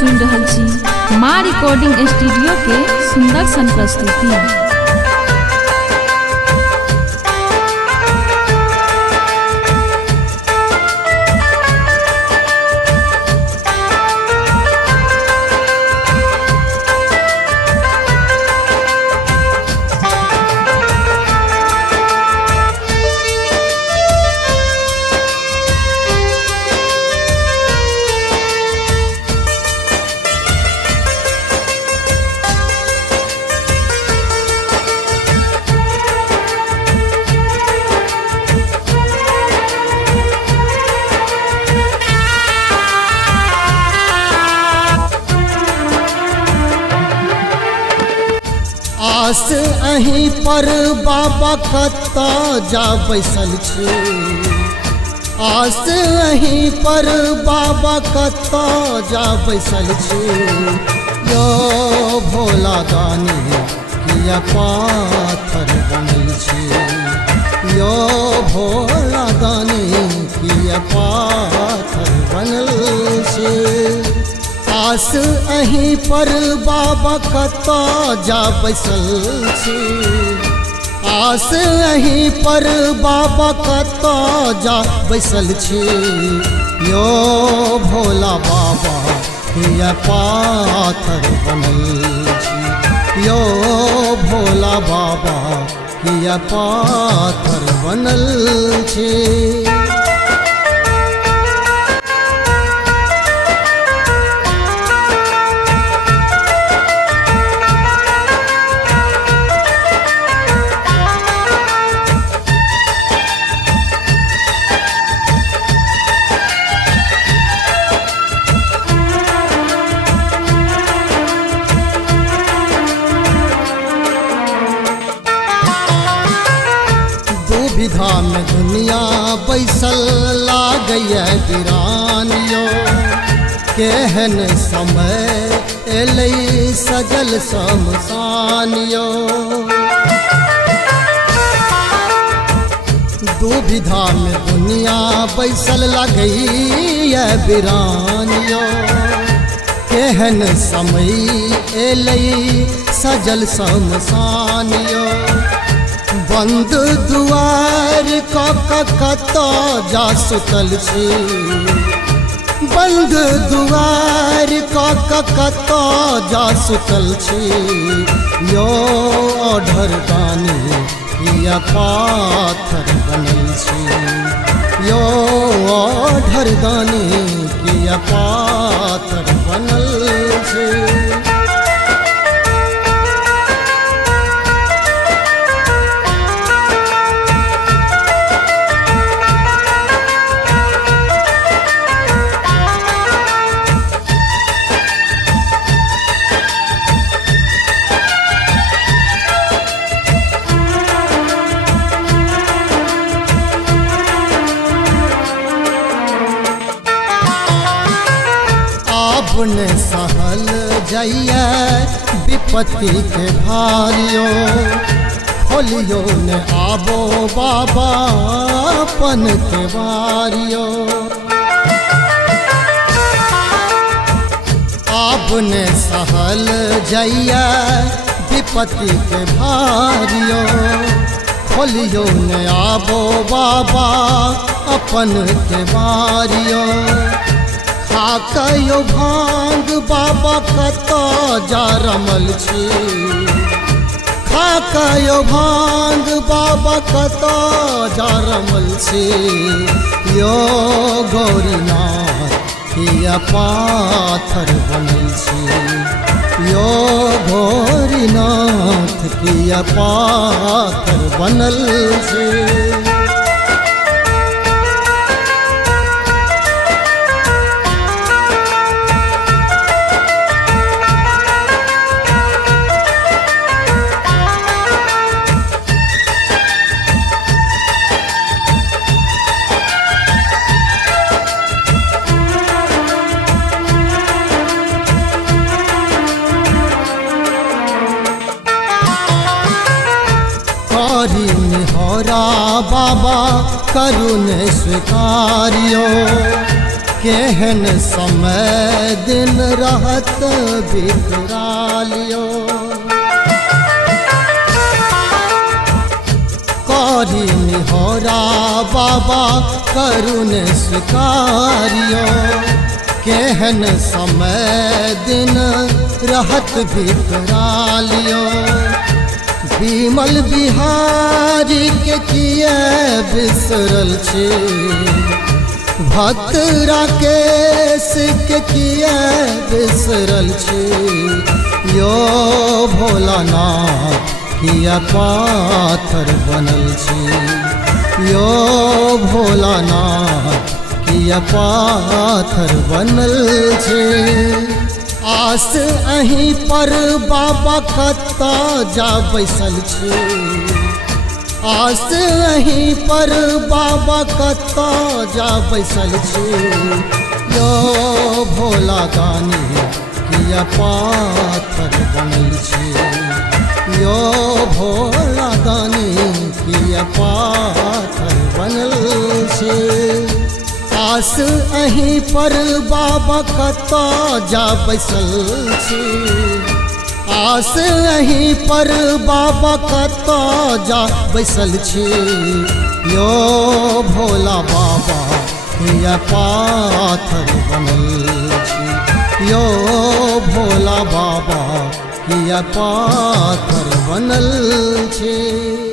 सुन रहल छी माँ रिकॉर्डिंग स्टूडियो के सुंदर सन प्रस्तुति। आस अहीं पर बाबा कत्ता जा बैसल छे, आस अहीं पर बाबा कत्ता जा बैसल छे। यो भोला दानी किया पाथर बनल छे, यो भोला दानी किया पाथर बनल छे। आस अहीं पर बाबा कत्ता जा बैसल छे, आस अहीं पर बाबा कत्ता जा बैसल छे। यो भोला बाबा किया पाथर बनल छे, यो भोला बाबा किया पाथर बनल छे। विधा में दुनिया बैसल लागैया वीरानियो, केहन समय एलै सजल शमशानियो। दुविधा में दुनिया बैसल लागैया वीरानियो, केहन समय एलै सजल शमशानियो। बंद दुआर कत्ता जा सुतल छी, बंद दुआर कत्ता जा सुतल छी। यो ओढ़र दानी किया पाथर बनल छी, यो ओढ़र दानी किया पाथर बनल छी। अपने सहल जाइए विपत्ति के भारियो, खोलियो ने आबो बाबा अपन के बारियो। अपने सहल जाइए विपत्ति के भारियो, खोलियो ने आबो बाबा अपन के बारियो। खाकयो भांग बाबा कत्ता जा रमल छी, खाकयो भांग बाबा कत्ता जा रमल छी। यो गौरीनाथ किया पाथर बनल छी, यो गौरीनाथ किया पाथर बनल छी। निहोरा बाबा करुण स्वीकारियो, केहन समय दिन रहत बितरालियो करी निहोरा बाबा करुण स्वीकारियो केहन समय दिन रहत बितरालियो विमल बिहारी के किए बिसरल छी भक्त राकेश के किए बिसरल छी यो भोलानाथ किया पाथर बनल छी यो भोलानाथ किया पाथर बनल छी आस अहीं पर बाबा कत्ता जा बैसल छी आस अहीं पर बाबा कत्ता जा बैसल छी यो भोला दानी किया पाथर बनल छी यो भोला दानी किया पाथर बनल छी आस अहीं पर बाबा कत्ता जा बैसल छी आस अहीं पर बाबा कत्ता जा बैसल छी यो भोला बाबा किया पाथर बनल छी यो भोला बाबा किया पाथर बनल छी।